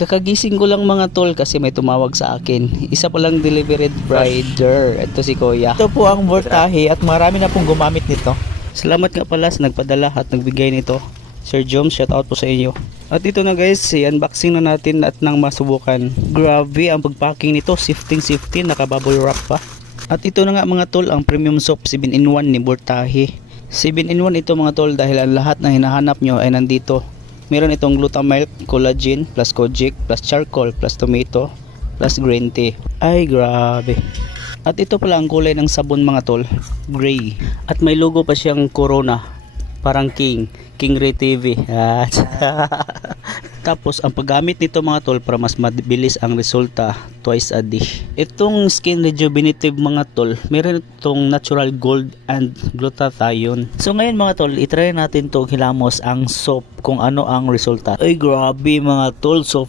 Kakagising ko lang mga tol kasi may tumawag sa akin. Isa pa lang delivery rider. Ito si Kuya. Ito po ang Mortahe at marami na pong gumamit nito. Salamat nga pala sa nagpadala at nagbigay nito. Sir Joms, shout out po sa inyo. At ito na guys, unboxing na natin at nang masubukan. Grabe ang pagpacking nito, sifting, naka-bubble wrap pa. At ito na nga mga tol, ang premium soap 7-in-1 ni Mortahe. 7-in-1 ito mga tol dahil ang lahat na hinahanap nyo ay nandito. Meron itong glutamilk, collagen, plus kojic, plus charcoal, plus tomato, plus green tea. Ay grabe. At ito pala ang kulay ng sabon mga tol, gray. At may logo pa siyang corona, parang King Ray TV. Tapos ang paggamit nito mga tol para mas mabilis ang resulta, twice a day. Itong skin rejuvenative mga tol, meron itong natural gold and glutathione. So ngayon mga tol, itry natin itong hilamos ang soap kung ano ang resulta. Ay grabe mga tol, so